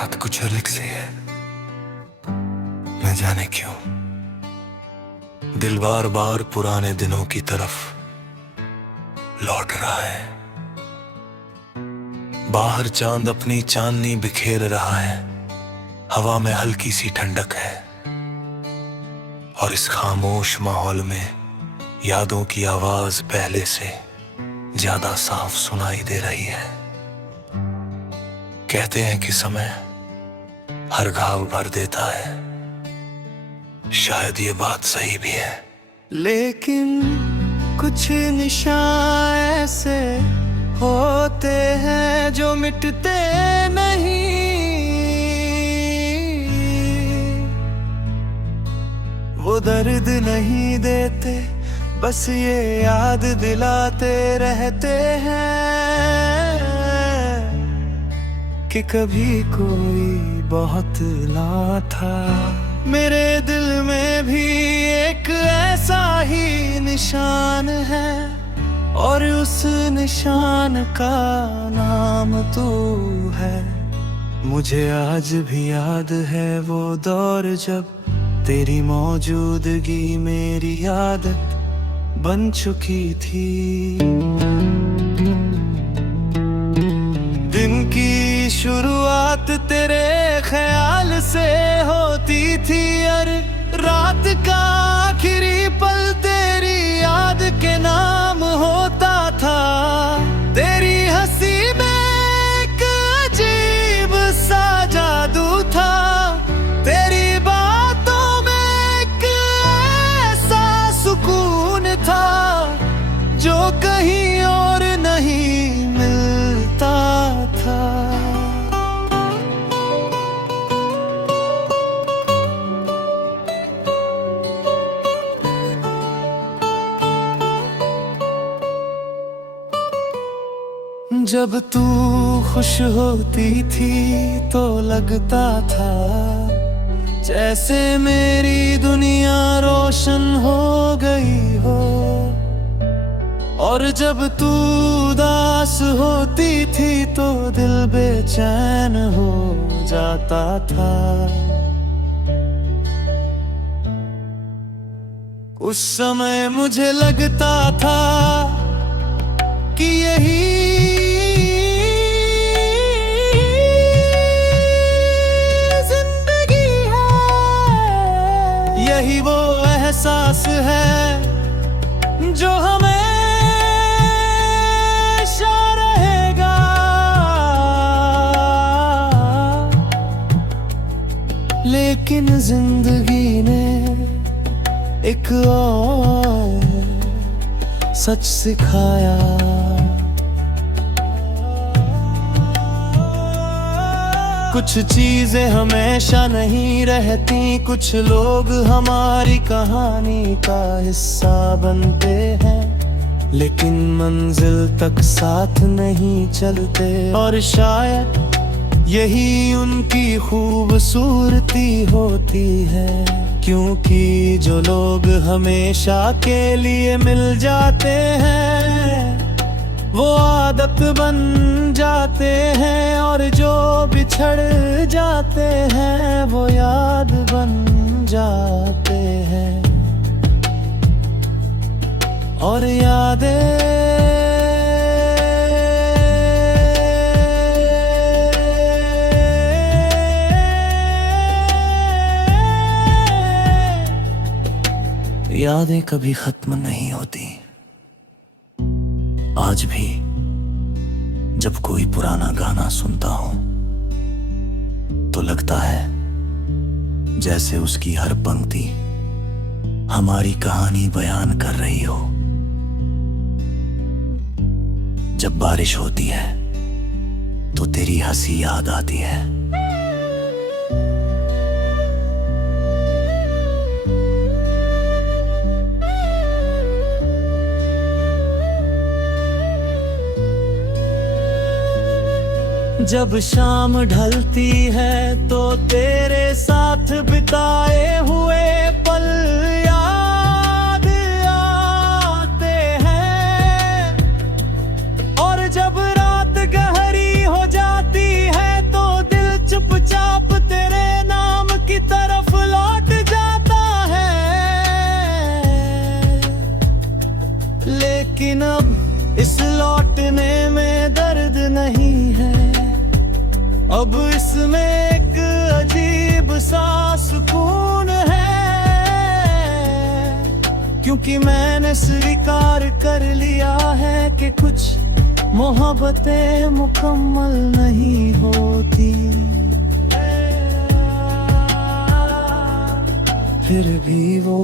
रात कुछ अलग सी है, न जाने क्यों दिल बार बार पुराने दिनों की तरफ लौट रहा है। बाहर चांद अपनी चांदनी बिखेर रहा है, हवा में हल्की सी ठंडक है और इस खामोश माहौल में यादों की आवाज पहले से ज्यादा साफ सुनाई दे रही है। कहते हैं कि समय हर घाव भर देता है, शायद ये बात सही भी है। लेकिन कुछ निशान ऐसे होते हैं जो मिटते नहीं। वो दर्द नहीं देते, बस ये याद दिलाते रहते हैं कि कभी कोई बहुत ना था। मेरे दिल में भी एक ऐसा ही निशान है और उस निशान का नाम तू है। मुझे आज भी याद है वो दौर जब तेरी मौजूदगी मेरी आदत बन चुकी थी। दिन की शुरुआत तेरे ख्याल से होती थी और रात का आखिरी पल तेरी याद के नाम होता था। तेरी हंसी में एक अजीब सा जादू था, तेरी बातों में एक ऐसा सुकून था जो कहीं और नहीं मिलता था। जब तू खुश होती थी तो लगता था जैसे मेरी दुनिया रोशन हो गई हो, और जब तू उदास होती थी तो दिल बेचैन हो जाता था। उस समय मुझे लगता था कि यही यही वो एहसास है जो हमेशा रहेगा। लेकिन जिंदगी ने एक और सच सिखाया। कुछ चीजें हमेशा नहीं रहती, कुछ लोग हमारी कहानी का हिस्सा बनते हैं लेकिन मंजिल तक साथ नहीं चलते। और शायद यही उनकी खूबसूरती होती है, क्योंकि जो लोग हमेशा के लिए मिल जाते हैं वो आदत बन जाते हैं, और जो बिछड़ जाते हैं वो याद बन जाते हैं। और यादें यादें कभी खत्म नहीं होती। आज भी जब कोई पुराना गाना सुनता हूं तो लगता है जैसे उसकी हर पंक्ति हमारी कहानी बयान कर रही हो। जब बारिश होती है तो तेरी हंसी याद आती है। जब शाम ढलती है तो तेरे साथ बिताए हुए पल याद आते हैं, और जब रात गहरी हो जाती है तो दिल चुपचाप में एक अजीब सा सुकून है, क्योंकि मैंने स्वीकार कर लिया है कि कुछ मोहब्बतें मुकम्मल नहीं होती। फिर भी वो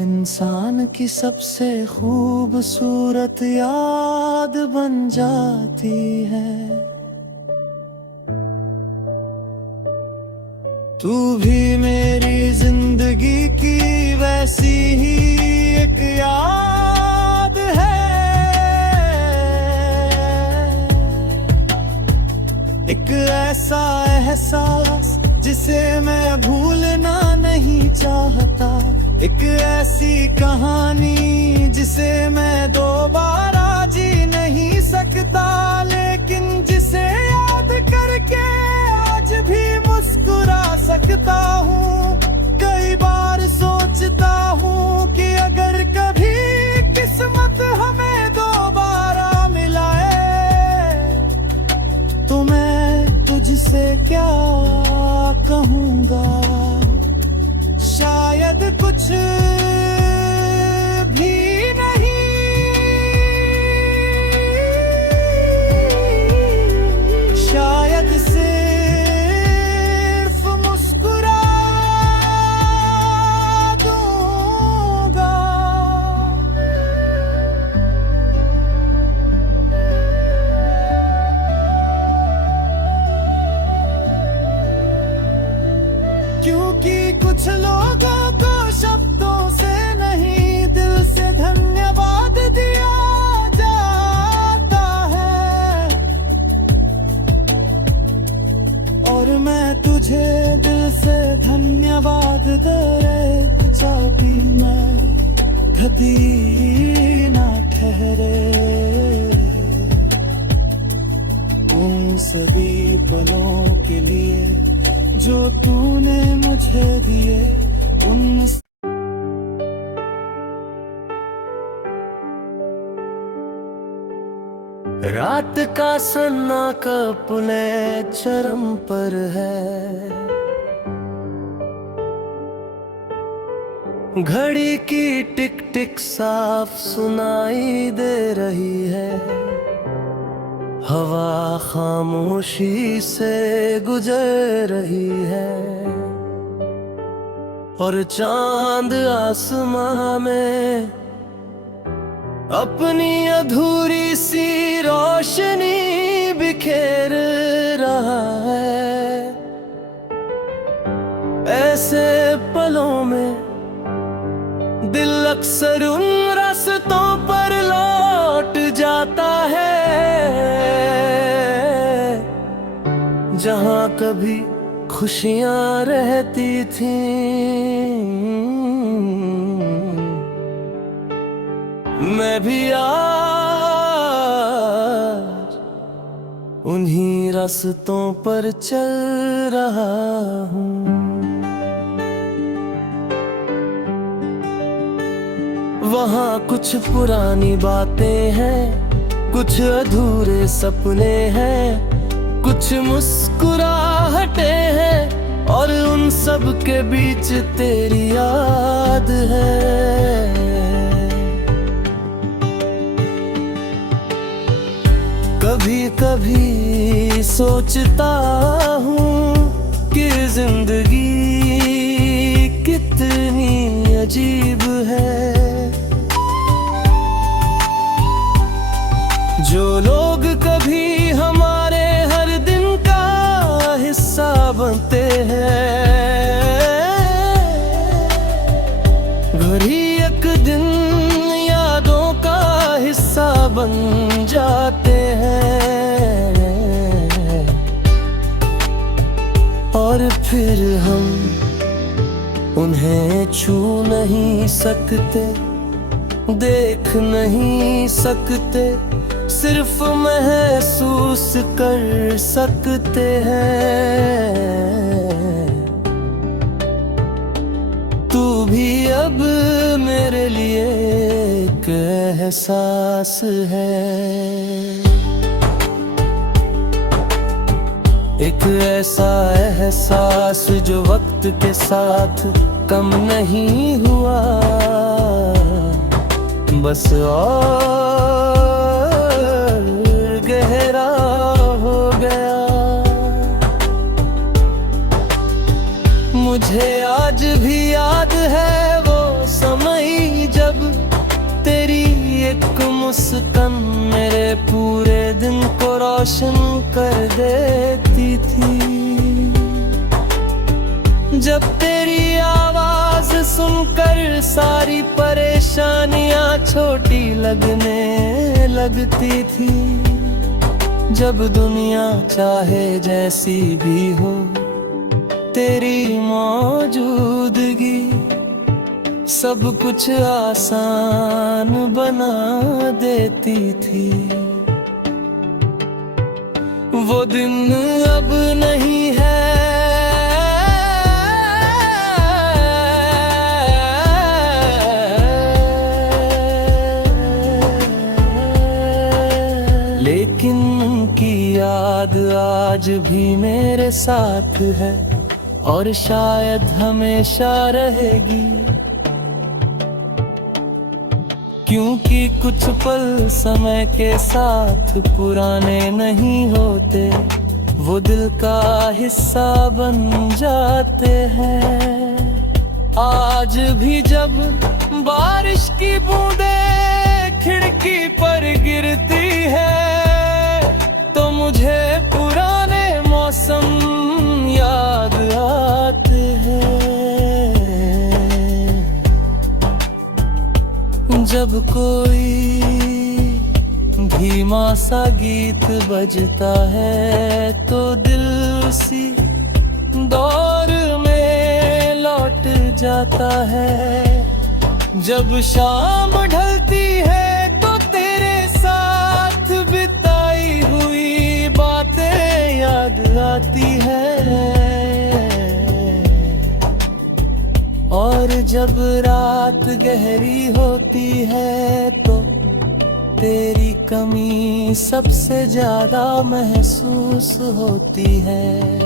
इंसान की सबसे खूबसूरत याद बन जाती है। तू भी मेरी जिंदगी की वैसी ही एक याद है, एक ऐसा एहसास जिसे मैं भूलना नहीं चाहता, एक ऐसी कहानी जिसे मैं दोबारा जी नहीं सकता, लेकिन जिसे याद करके आज भी मुस्कुरा सकता हूँ। कई बार सोचता हूँ कि अगर कभी किस्मत हमें दोबारा मिलाए तो मैं तुझसे क्या कहूँगा। शायद कुछ भी नहीं, शायद सिर्फ मुस्कुरा दूंगा। क्योंकि कुछ लोगों को शब्दों से नहीं दिल से धन्यवाद दिया जाता है, और मैं तुझे दिल से धन्यवाद दे भी मैं कभी ना ठहरे। उन सभी पलों के लिए जो तूने मुझे दिए, उन रात का सन्नाटा अपने चरम पर है, घड़ी की टिक टिक साफ सुनाई दे रही है, हवा खामोशी से गुजर रही है, और चांद आसमां में अपनी अधूरी सी रोशनी बिखेर रहा है। ऐसे पलों में दिल अक्सर उन रास्तों पर लौट जाता है जहां कभी खुशियां रहती थीं। मैं भी आज उन्हीं रास्तों पर चल रहा हूँ। वहाँ कुछ पुरानी बातें हैं, कुछ अधूरे सपने हैं, कुछ मुस्कुराहटें हैं, और उन सब के बीच तेरी याद है। कभी कभी सोचता हूँ कि जिंदगी कितनी अजीब है। जो लोग कभी हमारे हर दिन का हिस्सा बनते हैं, घड़ी एक दिन यादों का हिस्सा बन जाते हैं, और फिर हम उन्हें छू नहीं सकते, देख नहीं सकते, सिर्फ महसूस कर सकते हैं। तू भी अब मेरे लिए एक एहसास है, एक ऐसा एहसास जो वक्त के साथ कम नहीं हुआ, बस और गहरा हो गया। मुझे आज भी याद है वो समय जब तेरी एक मुस्कान मेरे पूरे दिन को रोशन कर देती थी। जब तेरी आवाज सुनकर सारी परेशानियां छोटी लगने लगती थी। जब दुनिया चाहे जैसी भी हो, तेरी मौजूदगी सब कुछ आसान बना देती थी। वो दिन अब नहीं है, लेकिन उनकी याद आज भी मेरे साथ है और शायद हमेशा रहेगी। क्योंकि कुछ पल समय के साथ पुराने नहीं होते, वो दिल का हिस्सा बन जाते हैं। आज भी जब बारिश की बूंदें खिड़की पर गिरती है, तो मुझे पुराने मौसम याद आते हैं। जब कोई धीमा सा गीत बजता है तो दिल उसी दौर में लौट जाता है। जब शाम ढलती है तो तेरे साथ बिताई हुई बातें याद आती है। और जब रात गहरी होती है तो तेरी कमी सबसे ज्यादा महसूस होती है।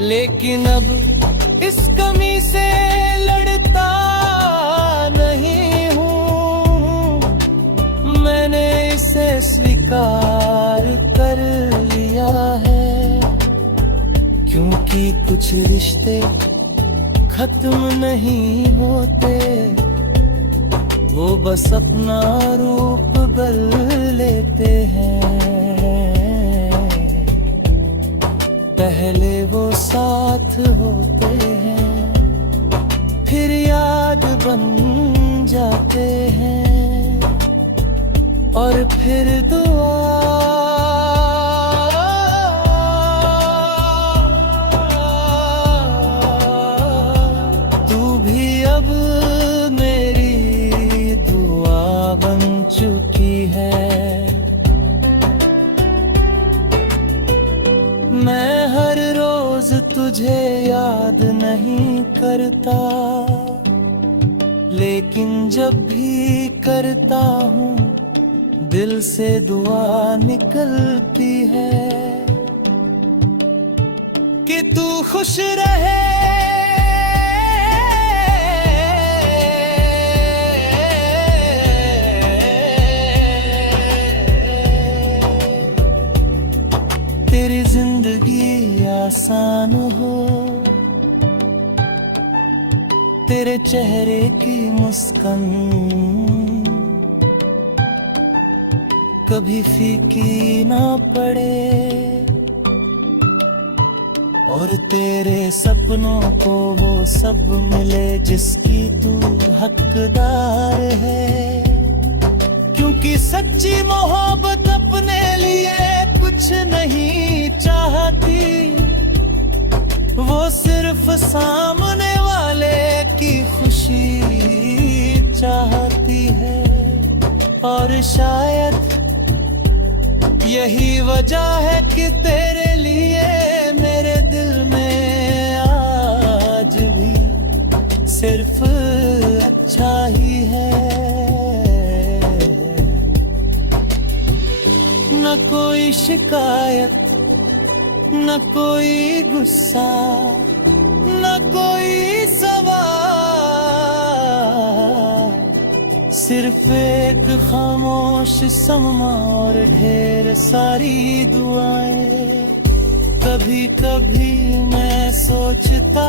लेकिन अब इस कमी से लड़ता नहीं हूँ, मैंने इसे स्वीकार कर लिया है। क्योंकि कुछ रिश्ते खत्म नहीं होते, वो बस अपना रूप बदल लेते हैं। पहले वो साथ होते हैं, फिर याद बन जाते हैं, और फिर दुआ। अब मेरी दुआ बन चुकी है। मैं हर रोज तुझे याद नहीं करता, लेकिन जब भी करता हूँ दिल से दुआ निकलती है कि तू खुश रहे। तेरी जिंदगी आसान हो, तेरे चेहरे की मुस्कान कभी फीकी ना पड़े, और तेरे सपनों को वो सब मिले जिसकी तू हकदार है। क्योंकि सच्ची मोहब्बत अपने लिए कुछ नहीं चाहती, वो सिर्फ सामने वाले की खुशी चाहती है। और शायद यही वजह है कि तेरे लिए मेरे दिल में आज भी सिर्फ अच्छा ही है। न कोई शिकायत, न कोई गुस्सा न कोई सवाल, सिर्फ एक खामोश समा और ढेर सारी दुआएं। कभी कभी मैं सोचता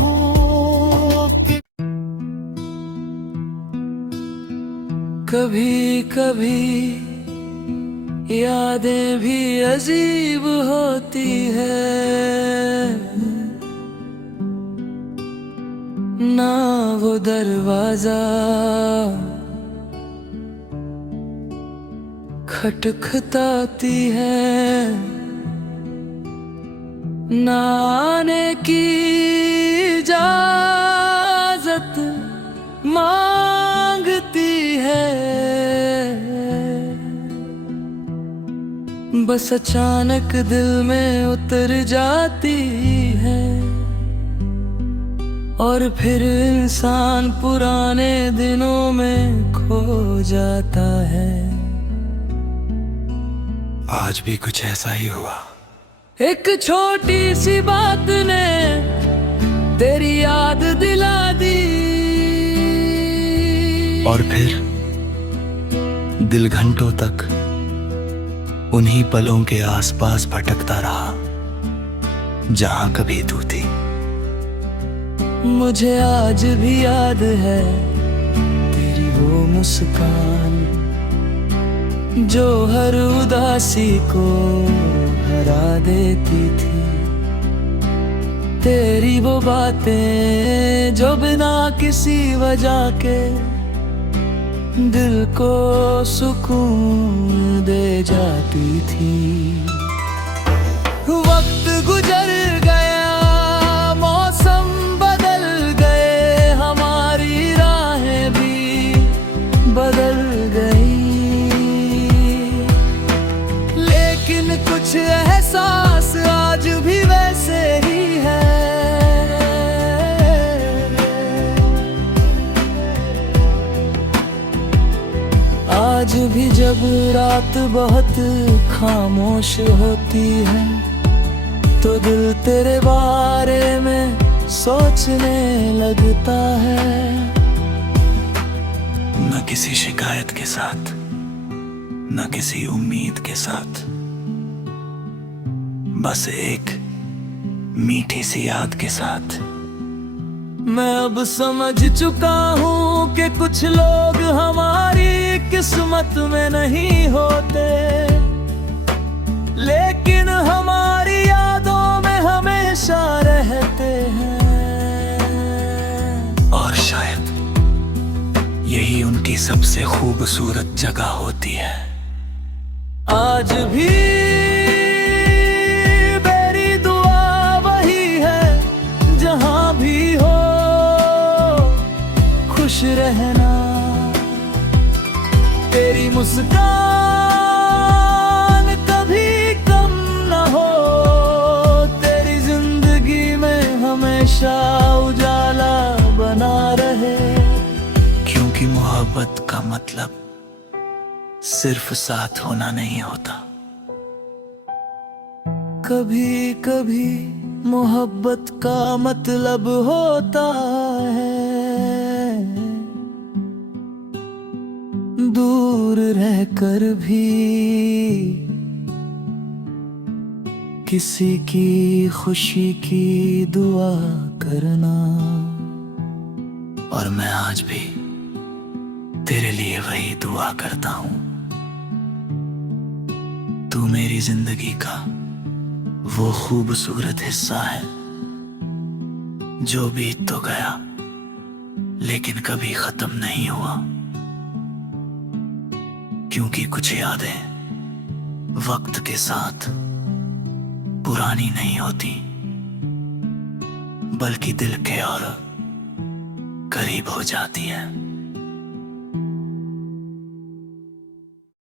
हूँ कि कभी कभी यादें भी अजीब होती है, ना वो दरवाजा खटखटाती है, ना आने की इजाजत मांगती है, बस अचानक दिल में उतर जाती है। और फिर इंसान पुराने दिनों में खो जाता है। आज भी कुछ ऐसा ही हुआ। एक छोटी सी बात ने तेरी याद दिला दी, और फिर दिल घंटों तक उन्हीं पलों के आसपास भटकता रहा जहां कभी तू थी। मुझे आज भी याद है तेरी वो मुस्कान, जो हर उदासी को हरा देती थी। तेरी वो बातें जो बिना किसी वजह के दिल को सुकून दे जाती थी। वक्त गुजर गया, मौसम बदल गए, हमारी राहें भी बदल गई, लेकिन कुछ एहसास आज भी वैसे ही है। आज भी जब रात बहुत खामोश होती है, तो दिल तेरे बारे में सोचने लगता है। न किसी शिकायत के साथ, न किसी उम्मीद के साथ, बस एक मीठी सी याद के साथ। मैं अब समझ चुका हूँ कि कुछ लोग हमारी किस्मत में नहीं होते, लेकिन हमारी यादों में हमेशा रहते हैं। और शायद यही उनकी सबसे खूबसूरत जगह होती है। आज भी मेरी दुआ वही है, जहाँ भी हो खुश रहना। तेरी मुस्कान कभी कम न हो, तेरी जिंदगी में हमेशा उजाला बना रहे। क्योंकि मोहब्बत का मतलब सिर्फ साथ होना नहीं होता। कभी कभी मोहब्बत का मतलब होता है दूर रहकर भी किसी की खुशी की दुआ करना। और मैं आज भी तेरे लिए वही दुआ करता हूँ। तू मेरी जिंदगी का वो खूबसूरत हिस्सा है जो बीत तो गया लेकिन कभी खत्म नहीं हुआ। क्योंकि कुछ यादें वक्त के साथ पुरानी नहीं होती, बल्कि दिल के और करीब हो जाती है।